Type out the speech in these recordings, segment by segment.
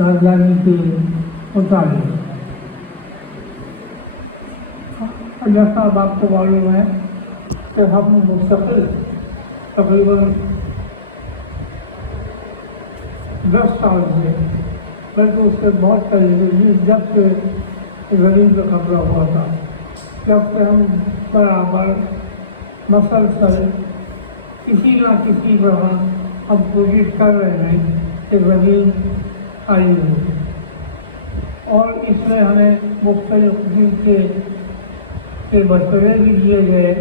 राजधानी के मुताबिक। जैसा अब आपको मालूम है कि हम मुस्तकिल तकरीबन 10 साल से, बल्कि उससे बहुत पहले जब से ज़मीन का कब्जा हुआ था, जब से हम बराबर मसलसल किसी न किसी तरह हम कोशिश कर रहे हैं कि ज़मीन आई हो, और इसमें हमें मुख्तलिफ किस्म के मशवरे भी दिए गए,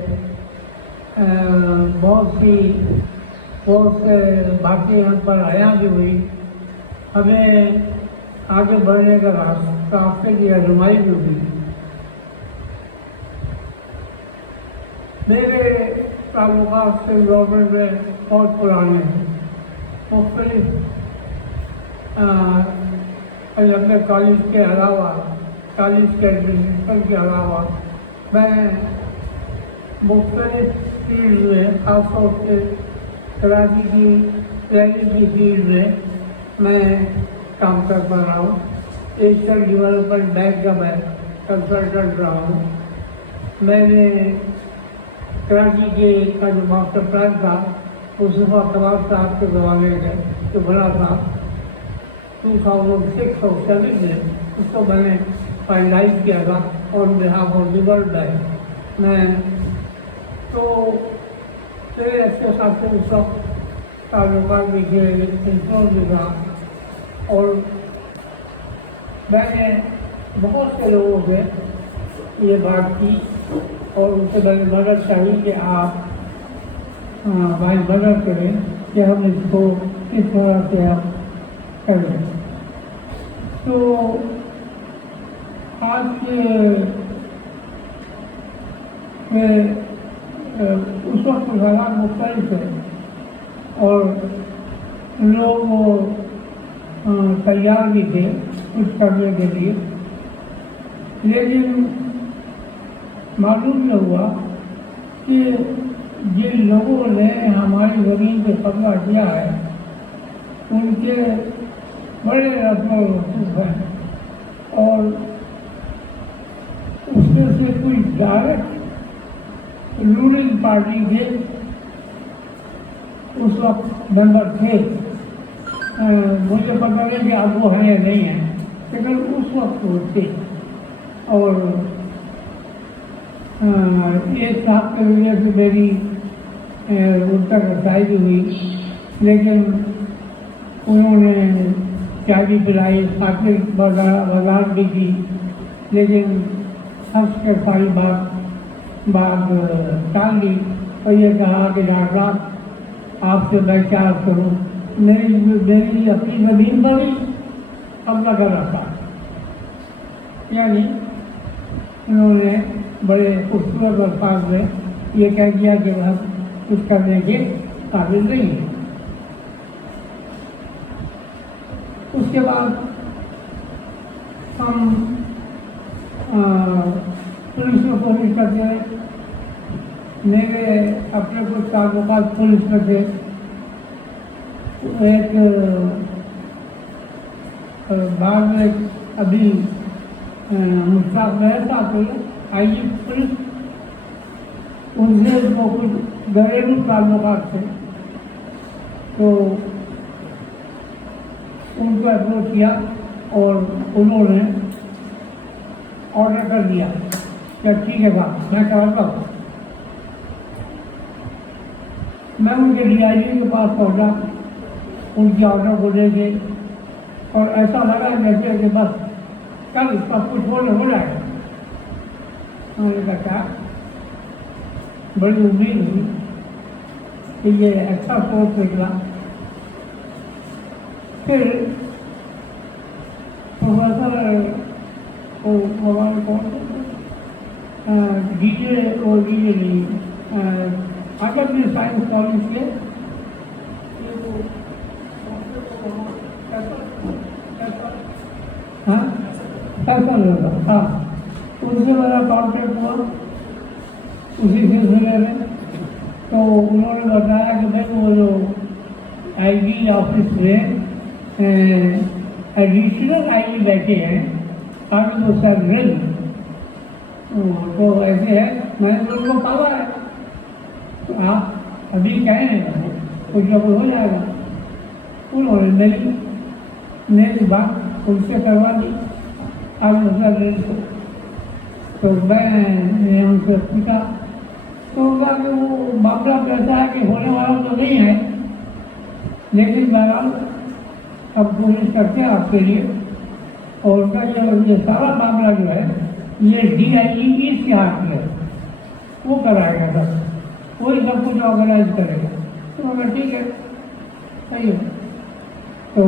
बहुत से बातें हम पर आया भी हुई, हमें आगे बढ़ने का रास्ते की रहनुमाई भी हुई। मेरे ताल्लुकात से गवर्नमेंट में बहुत पुराने हैं, मुख्तलिफ अपने कॉलेज के अलावा, कॉलेज के एडमिनिस्ट्रेशन के अलावा मैं मुख्तलिफ फील्ड में, खासतौर से कराची की प्लानिंग की फील्ड में मैं काम करता रहा हूँ। एशियन डेवलपमेंट बैंक का मैं कंसल्टेंट रहा हूँ। मैंने कराची के का जो मास्टर प्लान था मुस्तफा कमाल साहब के ज़माने में जो बना था 2006 और 2007 में, उसको मैंने फाइनलाइज किया था और behalf of the world bank मैं तो मेरे अच्छे खासे उस वक्त ताल्लुकात भी थे, इंफ्लुएंस भी था, और मैंने बहुत से लोगों से ये बात की और उनसे मैंने मदद चाहिए कि आप भाई मदद करें कि हम इसको किस तरह से आप करें। तो आज के उस वक्त हालात मुख्तलिफ है और लोग तैयार भी थे कुछ करने के लिए, लेकिन मालूम ये हुआ कि जिन लोगों ने हमारी ज़मीन पे कब्जा किया है उनके बड़े रस्म वसूख हैं, और उसमें से कुछ डायरेक्ट रूलिंग पार्टी के उस वक्त मेंबर थे। मुझे पता नहीं कि अब वो है या नहीं है, लेकिन उस वक्त वो थे। और एक साहब के वजह से मेरी उन तक रसाई भी हुई, लेकिन उन्होंने चाय भी पिलाई, खातिर बाजार भी की, लेकिन हंस के सारी बात टाल दी और ये कहा कि डॉक्टर आपसे मैं क्या करूँ, मेरी अपनी ज़मीन पर ही कब्जा कर रखा। यानी उन्होंने बड़े खूबसूरत अल्फाज में ये कह दिया कि हम कुछ करने के काबिल नहीं है। उसके बाद हम पुलिस में कोशिश करते हैं। मेरे अपने कुछ ताल्लुकात पुलिस में थे। एक बाद में अभी मुश्ताक गया था तो आईजी पुलिस, उनसे वो कुछ घरेलू ताल्लुकात थे, तो उनको अप्रोच किया और उन्होंने ऑर्डर कर दिया कि ठीक है साहब मैं कराता हूँ। मैं उनके डीआईजी के पास पहुँचा, उनकी ऑर्डर को देखे, और ऐसा लगा जैसे कि बस कल सब कुछ हो जाएगा। उन्होंने कहा बड़ी उम्मीद हुई कि ये अच्छा सोच निकला। फिर प्रोफेसर हमारे कौन डीजे और डीजे नहीं अगर भी साइंस कॉलेज के हाँ हाँ उनसे मेरा कॉन्टेक्ट हुआ उसी सिलसिले में। तो उन्होंने बताया कि भाई वो जो आईजी ऑफिस में एडिशनल आईजी बैठे हैं कानून वो सर रिल तो ऐसे है मैंने तो उनको कहा है तो आप अभी कहें कुछ ना कुछ हो जाएगा। उन्होंने मेरी बात उनसे करवा दी कानून सर रिल को। तो मैंने उनसे पूछा तो उनका कि वो मामला कहता है कि होने वाला तो नहीं है, लेकिन बहरहाल हम कोशिश करते हैं आपके लिए। और उनका ये सारा मामला जो है ये DIG के हाथ में है, वो कराएगा सब, वही सब कुछ ऑर्गेनाइज करेगा। तो मैं ठीक है सही है। तो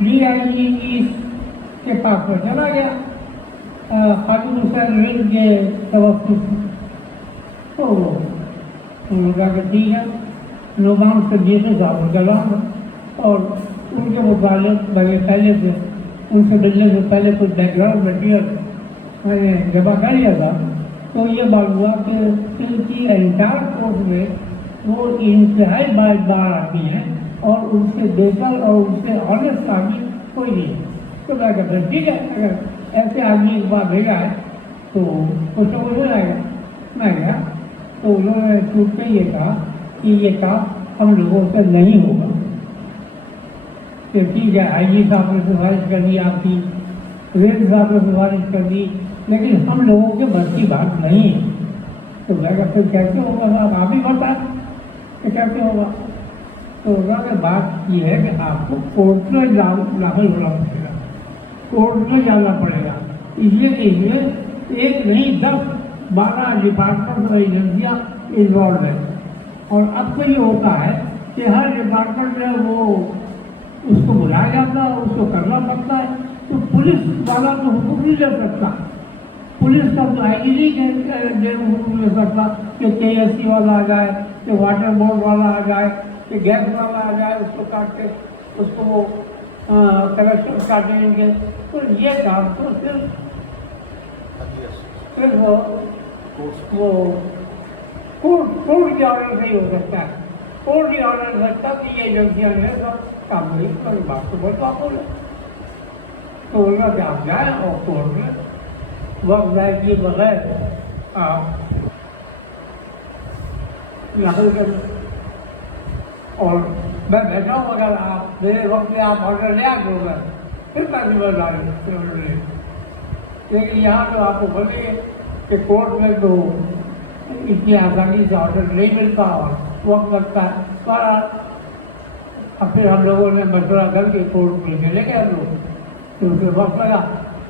DIG के पास में चला गया कानून हुसैन रिल के तवक्कुल से। तो उन्होंने कहा कि ठीक है नुमान से जीते साहब चलाऊँगा और उनके मुताबिक मैंने पहले से उनसे मिलने से पहले कुछ बैकग्राउंड मटीरियल मैंने जमा कर लिया था। तो ये मालूम हुआ कि उनकी एंटायर कोर्ट में वो इंतहाई बार आदमी हैं और उनसे बेहतर और उनसे ऑनेस्ट आदमी कोई नहीं है। तो मैं कहता ठीक है अगर ऐसे आदमी एक बार भेजा है तो कुछ ना कुछ हो जाएगा। मैं गया तो उन्होंने छूट के ये कहा कि ये काम हम लोगों से नहीं होगा कि ठीक है IG साहब ने सिफारिश कर दी आपकी, रेल साहब ने सिफारिश कर दी, लेकिन हम लोगों के बस की बात नहीं है। तो मैं कहते कैसे होगा साहब आप ही बताएं कि कैसे होगा। तो उन्होंने बात ये है कि आपको कोर्ट में दाखिल होना पड़ेगा, कोर्ट में जाना पड़ेगा। इसमें एक नहीं 10-12 डिपार्टमेंट और एजेंसियाँ इन्वॉल्व है। और अब तो ये होता है कि हर डिपार्टमेंट में वो उसको बुलाया जाता है, उसको करना पड़ता है। तो पुलिस वाला तो हुक्म नहीं ले सकता, पुलिस का तो IG नहीं हुक्म ले सकता कि KSC वाला आ जाए, कि वाटर बोर्ड वाला आ जाए, कि गैस वाला आ जाए, उसको काट के उसको वो कलेक्शन काटेंगे। तो ये काम तो सिर्फ वो कोर्ट के ऑर्डर से ही हो सकता है। कोर्ट ही ऑर्डर सकता कि ये एजेंसियाँ ने सब काम नहीं कभी बात तो बहुत आप बोले। तो उनका आप जाए और कोर्ट में वक्त जाए के बगैर आप दाखिल कर। और मैं बैठा हूँ, अगर आप मेरे वक्त में आप ऑर्डर ले आते होगा फिर मैं जिम्मेदार हूँ। लेकिन यहाँ तो आपको बोलिए कि कोर्ट में तो इतनी आसानी से ऑर्डर नहीं मिलता और वक्त लगता है। पर अब फिर हम लोगों ने मशवरा करके कोर्ट में चले गए लोग, तो फिर वक्त लगा।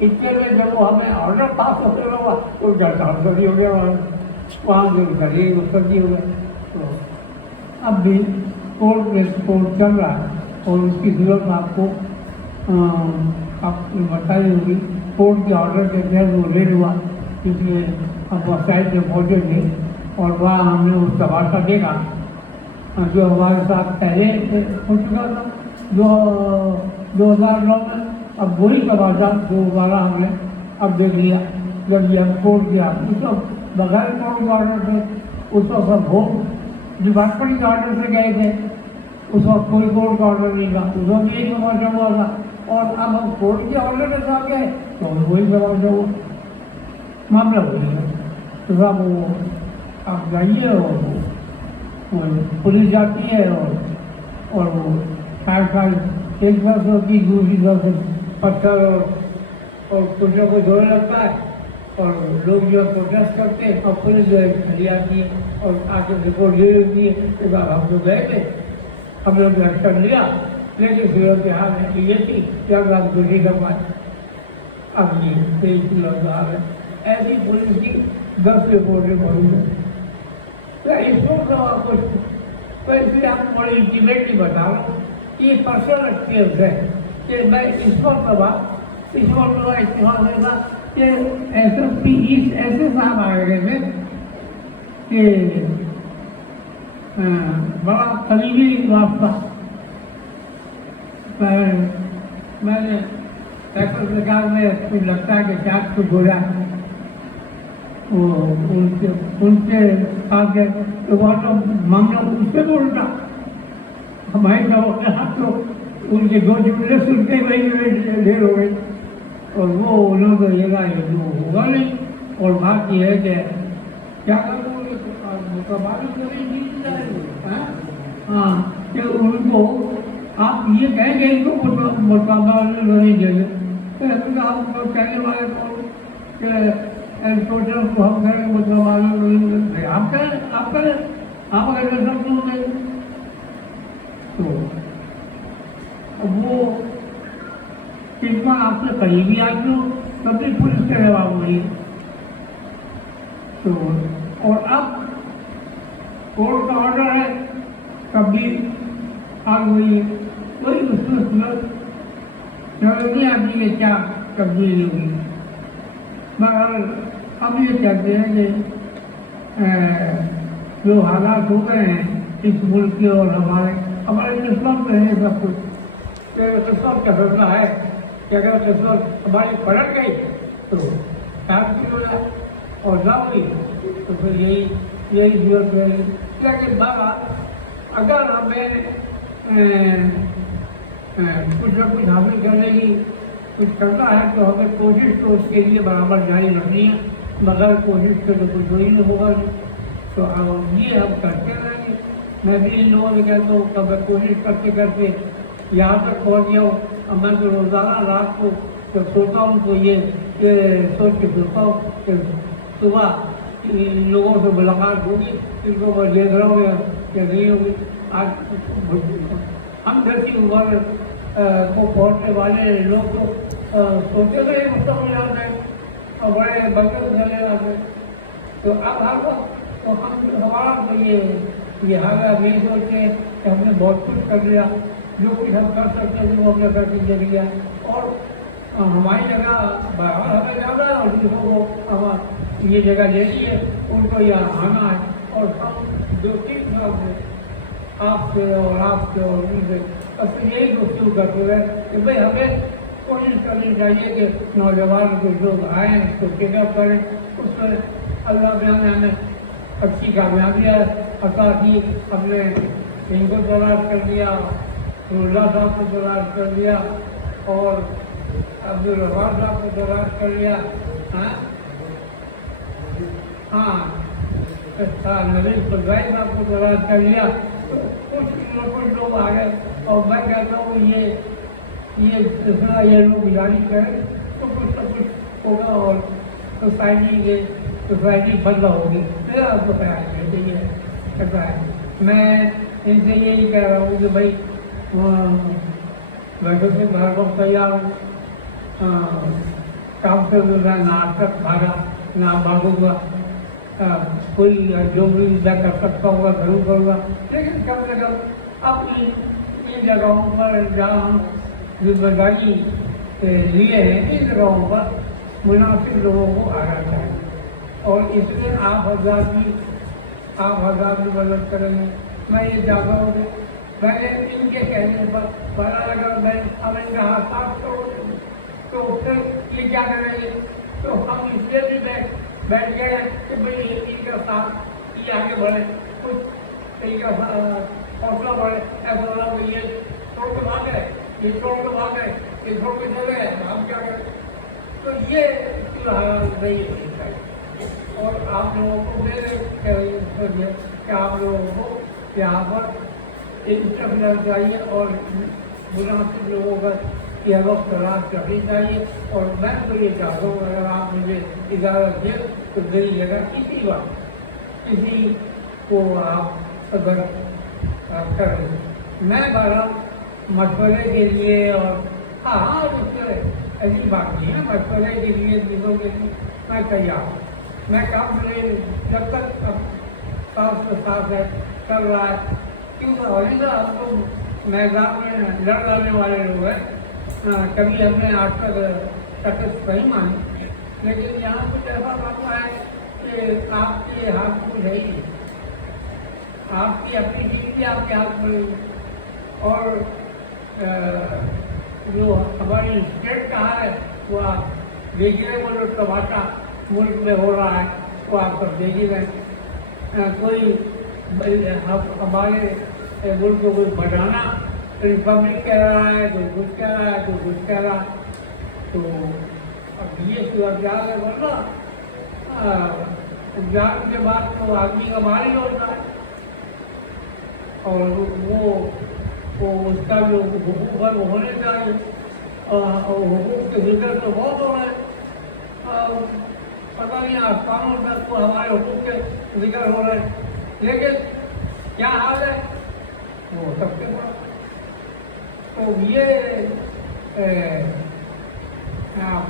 इतने में जब वो हमें ऑर्डर पास होते होगा तो डरता सर्दी हो गया और वहाँ जो करिए वो सर्दी हो गया। तो अब भी कोर्ट में कोर्ट चल रहा है और उसकी जरूरत आपको आपको बताई होगी। कोर्ट के ऑर्डर के तहत वो रेड हुआ, इसलिए हम वह साइड में पहुँचे थे और वहाँ हमने वो तमाशा देखा जो हमारे साथ पहले हो चुका था 2009 में। अब वही तमाशा दोबारा हमने अब देख लिया जब ये हम कोर्ट गया। उस वक्त बगैर कोर्ट के ऑर्डर थे, उस वक्त सब हो डिपार्टमेंट के ऑर्डर से गए थे, उस वक्त कोई कोर्ट का ऑर्डर नहीं था, उस वक्त यही तमाशा हुआ था। और अब हम कोर्ट के ऑर्डर के साथ गए तो वही तमाशा हुआ, मामला हो गया। तो साहब वो आप जाइए और पुलिस जाती है और वो फायर एक बस होती दूसरी बस पत्थर और कुछ ना कुछ होने लगता है और लोग जो है प्रोटेस्ट करते हैं और पुलिस जो है खड़ी आती है और आके रिपोर्ट दे देती है कि बाबा हम लोग गए थे, हम लोग ने एक्शन लिया, लेकिन सूरत हाल है ये थी कि अब आप दूसरी दफा अब ये तेज सूरत हाल है। ऐसी पुलिस की 10 रिपोर्टें मौजूद है। तो इसको तो इसलिए आप बड़ी इंटीमेटली बता रहा हूँ कि ये पर्सनल एक्सपीरियंस है कि मैं इस वक्त इस्तेमाल करेगा कि SSP ऐसे साहब आ गए थे कि बड़ा करीबी वास्ता। मैंने फैक्टर सरकार में कुछ लगता है कि चार को गोरा वो उनके साथ तो वहाँ तो मामला उससे तो उल्टा हमारे लोगों के हाथ तो उनके 2 जुमले सुन के वही ढेर हो गए और वो उन्होंने तो ये कहा ये जो होगा नहीं और बात ये है कि क्या करोगे तो मालूम करेंगे हाँ कि उनको आप ये कहेंगे इनको मुकाबला नहीं देंगे तो आप लोग कहने वाले टोटल को हम करें मुकाबला आप करें आप अगर सब लोग तो वो कितना आपसे करीबी आदमी हो तभी पुलिस का जवाब हुई तो और अब कोर्ट का ऑर्डर है कभी आ गई कोई उसमें समझ नहीं आती है क्या तब्दीली होगी मगर हम ये कहते हैं कि जो हालात हो गए हैं इस मुल्क के और हमारे किस्मत में है सब कुछ किस्मत का फैसला है कि अगर किस्मत हमारी पलट गई तो शांति हो जाए और ना हुई तो फिर यही जरूरत रहेगी लेकिन बाबा अगर हमें कुछ न कुछ हासिल करने की कुछ करना है तो हमें कोशिश तो उसके लिए बराबर जारी रखनी है मगर कोशिश से तो कुछ ही नहीं होगा तो ये हम करते रहेंगे मैं भी इन लोगों से कहता हूँ कब कोशिश करते करते यहाँ तक पहुँच गया हूँ अब मैं तो रोज़ाना रात को जब सोता हूँ तो ये सोच के सोता हूँ कि सुबह इन लोगों से मुलाकात होगी इनको मैं देख रहा हूँ या नहीं होगी आज हम जैसी उम्र को पहुँचने वाले लोग तो सोचे तो ही मतलब हो जाते हैं और बड़े बंगले चले जाते हैं तो अब हर वक्त तो हम हमारा तो ये हालात नहीं सोचे कि हमने बहुत कुछ कर लिया जो कुछ हम कर सकते थे वो हमने करके दे दिया और हमारी जगह बाहर हमें जाना है और दूसरों को हम ये जगह ले ली है उनको यहाँ आना है और हम जो ठीक ठाक है आपसे और उनसे बस यही गुफ्तगू करते हुए कि भाई हमें कोशिश करनी चाहिए कि नौजवान कुछ लोग आएँ उसको पिकअप करें उसमें अल्लाह ने हमें अच्छी कामयाबी अता की हमने इनको तलाश कर लिया रुल्ला साहब को तलाश कर लिया और अब्दुल रफ़ाक साहब को तलाश कर लिया हाँ नवीन फुलवाई साहब को तलाश कर लिया तो कुछ लोग आ गए और मैं कहता हूँ ये सिलसिला ये लोग जारी करें तो कुछ न कुछ होगा और सोसाइटी बदला होगी मेरा आपको ख्याल है ऐसा है मैं इनसे यही कह रहा हूँ कि भाई वैसे से घर को तैयार हूँ काम से मैं नाटक भागा ना भागूंगा कोई जो भी मैं कर सकता हूँ जरूर करूँगा लेकिन कम से कम अब इन जगहों पर जहाँ हम जिम्मेदारी लिए हैं इन जगहों पर मुनासिब लोगों को आना चाहिए और इसलिए आप हज़रात भी मदद करेंगे मैं ये चाहता हूँ कि मैंने इनके कहने पर पता लगा मैं अब इनका हाथ साफ तो फिर ये क्या करेंगे तो हम इसलिए भी बैठ गए कि भाई इनका साथ ये आगे बढ़े कुछ इनका हौसला बढ़े ऐसा होना कि ये छोड़ के भाग गए ये छोड़ के भाग गए ये छोड़ के चले गए हम क्या करें तो ये नहीं है और आप लोगों को मेरे कि आप लोगों को यहाँ पर इंटरेस्ट लेना चाहिए और मुनासिब लोगों का यह वक्त तलाश करनी चाहिए और मैं तो ये चाहता हूँ अगर आप मुझे इजाज़त दें तो मेरी जगह इसी को आप अगर करें मैं बड़ा मशवरे के लिए और हाँ उससे ऐसी बात नहीं है मशवरे के लिए चीज़ों के लिए मैं तैयार हूँ मैं काम करें जब तक साफ से साफ है चल रहा है क्योंकि हमेशा हम लोग मैदान में लड़ डालने वाले लोग हैं कभी हमने आज तक सक्सेस नहीं मानी लेकिन यहाँ कुछ ऐसा मामला है कि आपके हाथ में है ही आपकी अपनी चीज़ भी आपके हाथ में और जो हमारी स्टेट कहाँ है वो आप देखिए वो जो टमाटा मुल्क में हो रहा है वो आप सब देख ही रहे कोई हमारे मुल्क को कोई बढ़ाना रिपब्लिक कह रहा है, कोई कुछ कह रहा है, कोई कुछ कह रहा है। तो अब ये सूरत-हाल है, वरना एग्जाम के बाद तो आदमी का मार ही होता है, और वो उसका जो हुकूक है वो होने चाहिए, और हुकूक के जिक्र तो बहुत हो रहे हैं, पता नहीं आसमानों तक को हमारे हुकूक के जिक्र हो रहे हैं, लेकिन क्या हाल है वो सबसे बड़ा। तो ये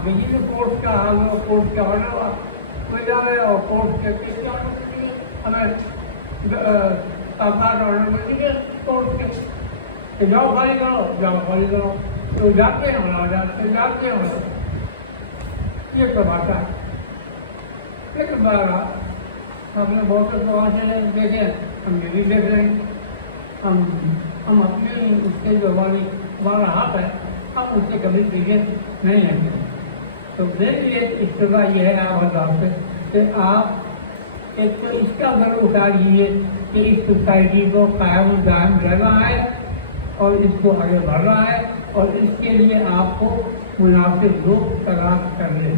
बिजली कोर्ट का हाल हो, कोर्ट का ऑर्डर हुआ मिल जा रहे, और कोर्ट के किसके ऑर्डर मिलेंगे, हमें 7-8 ऑर्डर मिलेंगे कोर्ट के कि जाओ खाली करो, जाओ खाली करो, तो जाते हैं ना जाते जाते हैं, ये तो भाषा है। लेकिन बहरहाल हमने बहुत से प्रवासी देखे, हम ये भी देख रहे हैं, हम अपने उससे जो हमारा हाथ है हम उससे कभी पीछे नहीं हटते। तो मेरी एक इस्तेदा ये है आप हजार से कि आप एक तो इसका ज़रूर उतार लीजिए कि इस सोसाइटी को कायम दायम रहना है और इसको आगे बढ़ना है, और इसके लिए आपको मुनासिब लोग तलाश कर लें।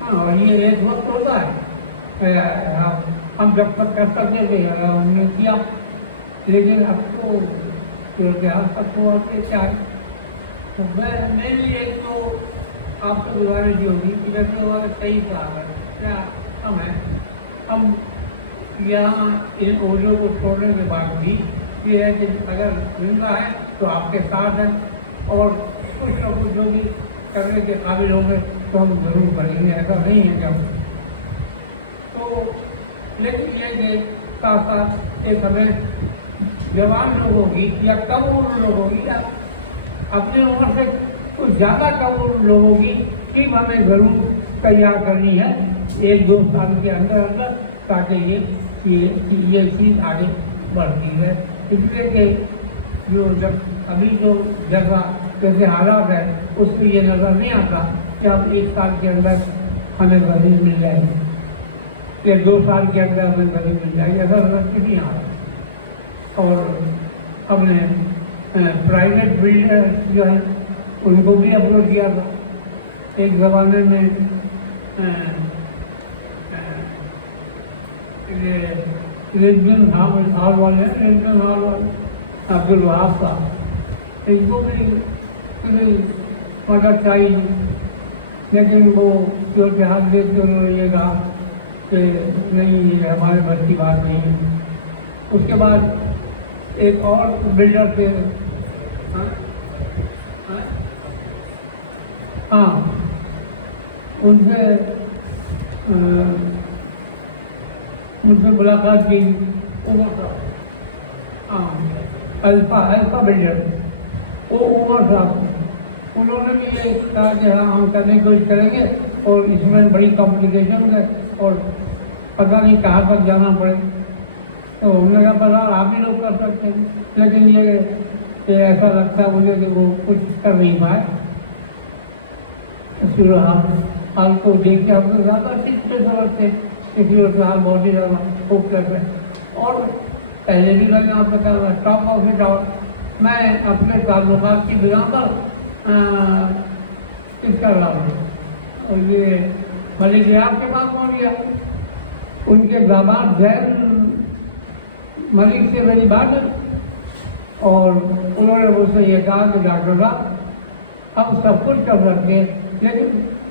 हाँ, और ये एक वक्त होता है, हम जब तक कर सकते थे हमने किया, लेकिन अब तो सबको आगे क्या है। तो मेरी एक तो आपको गुजारिश होगी कि जैसे वो सही कहा है, क्या हम यहाँ इन ओझों को छोड़ने के बाद भी ये है कि अगर जिंदा है तो आपके साथ है, और कुछ न कुछ जो भी करने के काबिल होंगे तो हम जरूर करेंगे, ऐसा नहीं है क्या। तो लेकिन ये कि साथ साथ एक हमें जवान लोगों की या कम उम्र लोगों की या अपनी उम्र से कुछ ज़्यादा कम उम्र लोगों की टीम हमें ज़रूर तैयार करनी है 1-2 साल के अंदर अंदर, ताकि ये चीज़ आगे बढ़ती है। इसलिए कि जो जब अभी जो जैसे हालात है उसमें ये नज़र नहीं आता कि अब 1 साल के अंदर हमें गरीब मिल जाएगी या 2 साल के अंदर हमें गरीब मिल जाएगी, ऐसा नज़र नहीं आ रहा। और हमने प्राइवेट बिल्डर जो है उनको भी अप्रोच किया था एक ज़माने में, ये रेजिडेंट हॉल वाले अब्दुल वहाब साहब, इनको भी मदद चाहिए, लेकिन वो जो हाथ देते उन्होंने ये कहा कि नहीं ये हमारे बस की बात नहीं है। उसके बाद एक और बिल्डर थे, हाँ उनसे मुलाकात की, हाँ अल्फा बिल्डर, वो उमर साहब, उन्होंने भी ये कहा कि हाँ हम करने की कोशिश करेंगे, और इसमें बड़ी कॉम्प्लिकेशन है और पता नहीं कहाँ तक जाना पड़े। तो हमने कहा पता आप ही लोग कर सकते हैं, लेकिन ये ऐसा लगता है मुझे कि वो कुछ कर नहीं पाए। हाल को देख के हम लोग ज़्यादा ठीक से समझते हैं, इसलिए हाल बहुत ही ज़्यादा खूब कर रहे हैं। और पहले भी मैंने आपको कहा टॉप ऑफ इट आउट, मैं अपने ताल्लुकात की बिना पर कर रहा हूँ। और ये मलिक रियाज के पास पहुँच गया, उनके दामाद जैन मलिक से मेरी बात है, और उन्होंने मुझसे ये कहा कि डॉक्टर साहब हम सब कुछ कर सकते हैं, लेकिन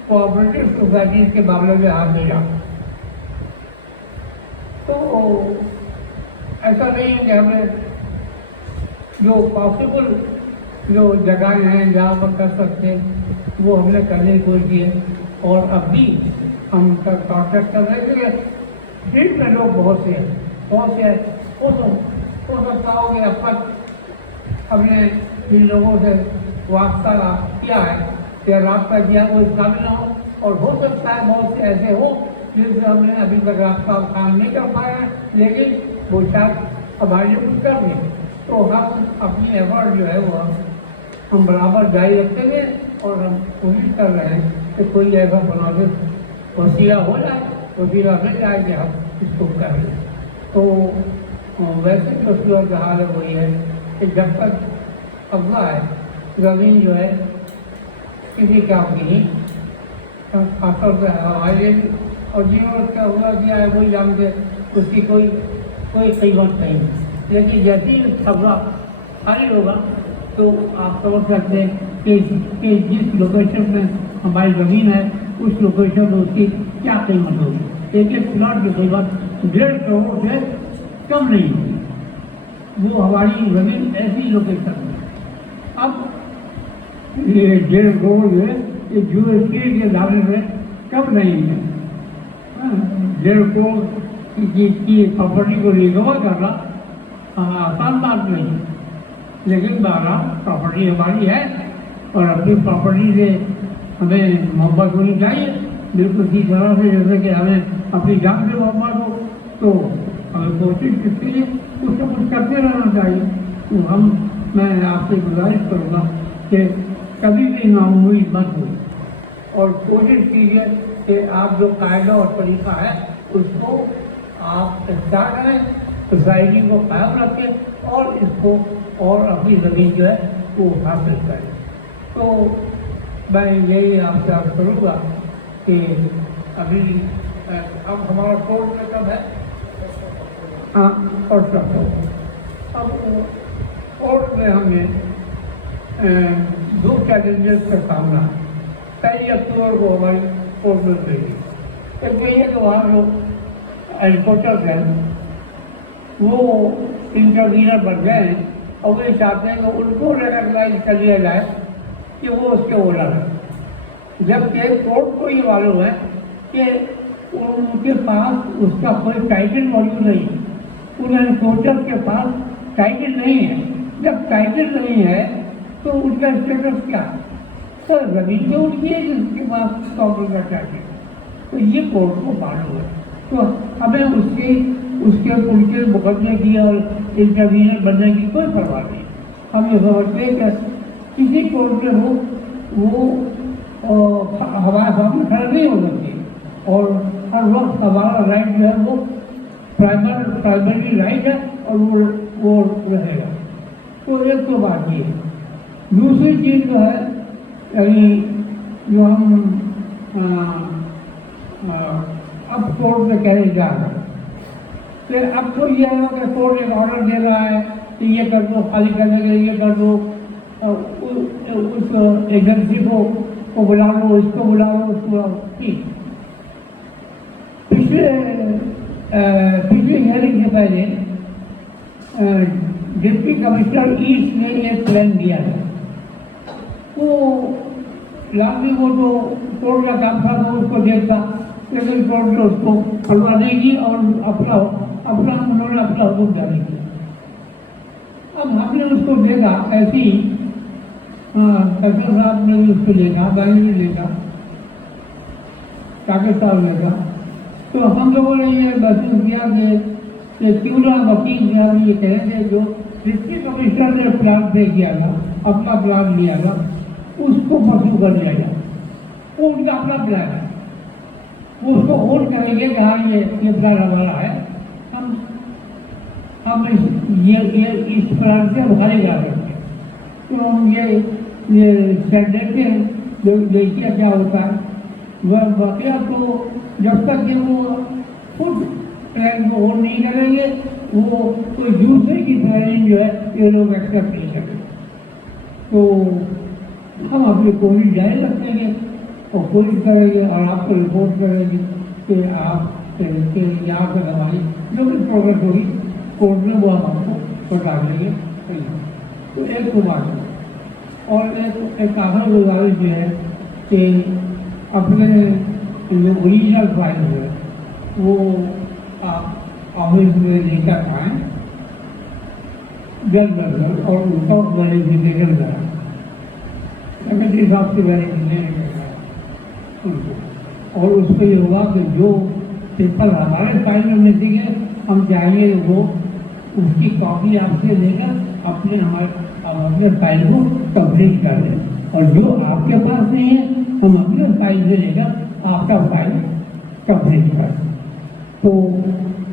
कोऑपरेटिव सोसाइटीज़ के मामले में हाथ नहीं डाल। तो ऐसा नहीं है कि हमें जो पॉसिबल जो जगह हैं जहाँ पर कर सकते हैं वो हमने करने की कोशिश की है, और अब भी हम कॉन्ट्रैक्ट कर रहे थे। फील्ड में लोग बहुत से हैं, हो सकता हो कि अब तक हमने जिन लोगों से वास्ता किया है या रास्ता किया वो इस काबिल ना हो, और हो सकता है बहुत से ऐसे हो जिनसे हमने अभी तक रास्ता काम नहीं कर पाया है, लेकिन वो शायद हमारे लिए कुछ कर दें। तो हम अपनी एफर्ट जो है वो हम बराबर जारी रखेंगे, और हम कोशिश कर रहे हैं कि कोई ऐसा मुनासिब वसीला हो जाए, वसीला मिल जाए कि हम इसको कर लें। तो वैसे जो सूरत हाल है वही है कि जब तक अगला है, ज़मीन जो है किसी काम की नहीं, खासतौर पर हमारे और जिन्होंने क्या हुआ दिया है वही जानते, उसकी कोई कीमत नहीं। लेकिन जैसे ही कब्जा खाली होगा तो आप समझ सकते हैं कि जिस लोकेशन में हमारी ज़मीन है उस लोकेशन में उसकी क्या कीमत होगी। एक एक प्लाट की कीमत 1.5 करोड़ से कम नहीं होगी। वो हमारी ज़मीन ऐसी लोकेशन है। अब ये 1.5 करोड़ जो है ये यूएसटी के दायरे में कम नहीं है। 1.5 करोड़ की प्रॉपर्टी को रिकवर करना आसान बात नहीं, लेकिन बहरहाल प्रॉपर्टी हमारी है और अपनी प्रॉपर्टी से हमें मोहब्बत होनी चाहिए, बिल्कुल इसी तरह से जैसे कि हमें अपनी जान से मोहब्बत हो, तो हमें कोशिश इसके लिए कुछ न कुछ करते रहना चाहिए। तो मैं आपसे गुजारिश करूँगा कि कभी भी नाउम्मीद मत हो और कोशिश कीजिए कि आप जो कायदा और तरीका है उसको आप इख्तियार करें, सोसाइटी को कायम रखें और इसको और अपनी ज़मीन जो है वो हासिल करें। तो मैं यही आपसे अर्ज़ करूँगा कि अभी अब हमारा कोर्ट में कब है? हाँ, और अब कोर्ट में हमें 2 चैलेंजेस का सामना है। 1 अक्टूबर को हमारी कोर्ट में गई। एक तो ये कि वहाँ जो एडवोकेट हैं वो इंटरवीनर बन गए हैं और वे चाहते हैं कि उनको रिकॉग्नाइज कर लिया जाए कि वो उसके ओनर हैं, जबकि कोर्ट को ये मालूम है कि उनके पास उसका कोई टाइटल मौजूद नहीं है। उन एडवोकेट के पास टाइटल नहीं है। जब टाइटल नहीं है तो उनका स्टेटस क्या है? सर ज़मीन तो उनकी है जिसके पास प्रॉपर्टी का टाइटल, तो ये कोर्ट को मालूम है। तो हमें उसके उनके मुकदमे की और इंटरवीनर बनने की कोई परवाह नहीं। हम ये समझते हैं कि किसी कोर्ट में हो वो हमारे सामने खड़ा नहीं हो सकती और हर वक्त हमारा राइट जो है वो प्राइमरी राइट है और वो रहेगा। तो एक तो बात ये है। दूसरी चीज़ जो है यानी जो हम अब कोर्ट में कहने जा रहे हैं कि अब तो ये है कि कोर्ट एक ऑर्डर दे रहा है कि ये कर दो, खाली करने के लिए ये कर दो, उस एजेंसी को बुला लो, इसको बुला लो, उसको बुला लो। ठीक, पिछले हियरिंग से पहले डिप्टी कमिश्नर ईस्ट ने एक प्लान दिया है। वो लाजमी वो तो कोर्ट का काम था तो उसको देखता, लेकिन कोर्ट ने उसको फलवा देगी और उन्होंने अपना हुक्म जारी किया। अब हमने उसको देखा ऐसी कचर साहब ने भी उसको देखा, भाई ने देखा, काकेश साहब ने देखा, तो हम लोगों ने ये महसूस किया कि क्यों ना वकील साहब ये कहेंगे जो डिप्टी कमिश्नर ने प्लान पे किया था, अपना प्लान लिया था, उसको परसू कर लिया जाए। वो उनका अपना प्लान है, वो उसको और करेंगे कि हाँ ये प्लान हमारा है, हम इस प्लान से भारी जा सकते हैं। तो हम ये स्टैंडर्ड में देखिए क्या होता है। वह वाकया तो जब तक कि वो खुद प्लान को होल्ड नहीं करेंगे वो कोई दूसरे की प्लानिंग जो है ये लोग एक्सेप्ट नहीं करेंगे। तो हम अपनी कोशिश जारी रखेंगे और कोशिश करेंगे और आपको रिपोर्ट करेंगे कि आप यहाँ से हमारी जो भी प्रोग्रेस होगी कोर्ट में वो हम आपको बता देंगे। तो एक तो बात है और एक आखिरी गुजारिश ये है कि अपने जो ओरिजिनल फाइल है वो आप ऑफिस में लेकर आएँ जल्द अज जल्द और उनका वेरिफिकेशन कराएँ। सेक्रेटरी साहब से वेरिफिकेशन उनको और उस पर ये होगा कि जो पेपर हमारे फाइल में मिलेंगे हम चाहेंगे वो उसकी कॉपी आपसे लेकर अपने फाइल को कंप्लीट कर दें और जो आपके पास नहीं है हम अपने फाइल से लेकर आपका फाइल कंप्लीट कर दें। तो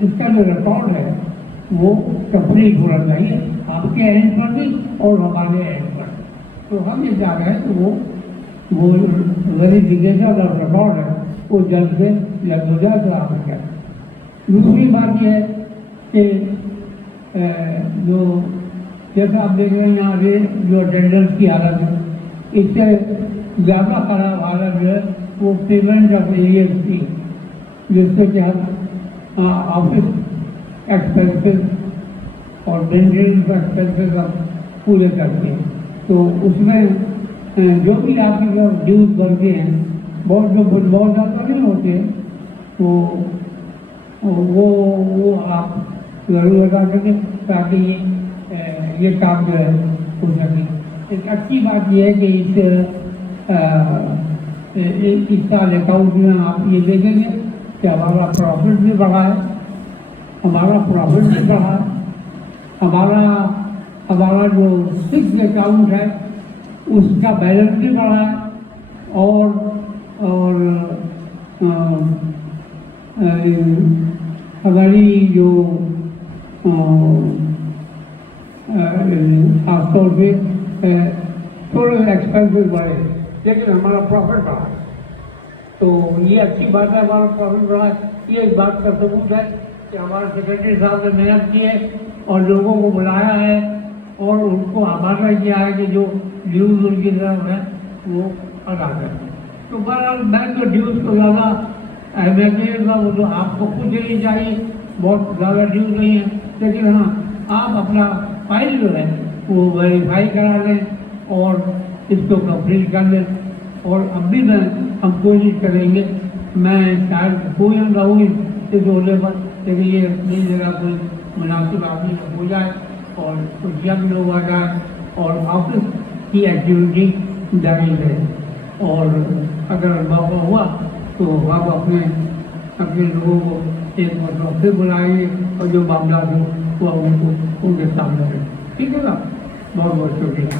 इसका जो रिकॉर्ड है वो कंप्लीट होना चाहिए आपके एंड पर भी और हमारे एंड पर। तो हम ये चाह रहे हैं कि वो वेरिफिकेशन और रिकॉर्ड है वो जल्द से जल्द हो जाए तो आप क्या। दूसरी बात यह है कि जो जैसा आप देख रहे हैं यहाँ पे जो अटेंडेंस की हालत है इससे ज़्यादा खराब हालत जो है वो पेमेंट ऑफ एरियर्स की, जिससे कि हम ऑफिस एक्सपेंसेस और मेंटेनेंस एक्सपेंसेस हम पूरे करते हैं। तो उसमें जो भी आपके जो ड्यूज बनते हैं बहुत ज़्यादा नहीं होते, तो वो आप जरूर लगा सकें ताकि ये काम जो है हो सके। एक अच्छी बात यह है कि इस साल अकाउंट में आप ये देखेंगे कि हमारा प्रॉफिट भी बढ़ा है, हमारा जो फिक्स अकाउंट है उसका बैलेंस भी बढ़ा है और हमारी जो खासतौर पे थोड़े एक्सपेंसेस बढ़े लेकिन हमारा प्रॉफिट बढ़ा। तो ये अच्छी बात है, हमारा प्रॉफिट बढ़ा। ये इस बात का सबूत है कि हमारे सेक्रेटरी साहब ने मेहनत की है और लोगों को बुलाया है और उनको आमाना किया है कि जो ड्यूज उनकी तरफ है वो अदा करें। तो बहरहाल मैं तो ड्यूज को ज़्यादा अहमियत नहीं देता, वो तो आपको खुद देनी चाहिए, बहुत ज़्यादा ड्यूज नहीं है, लेकिन हाँ आप अपना फाइल जो है वो वेरीफाई करा लें और इसको कंप्लीट कर लें। और अब भी हम कोशिश करेंगे, मैं शायद कोई ना रहूँ इस ओहदे पर, लेकिन ये अपनी जगह कोई मुनासिब आदमी हो जाए और कुछ यंग लोग आ जाए और ऑफिस की एक्टिविटी जारी रहे। और अगर मौका हुआ तो आप अपने लोगों को एक मतलब फिर बुलाएंगे और जो मामला हो वो उनके सामने रहे। ठीक है ना, बहुत बहुत शुक्रिया।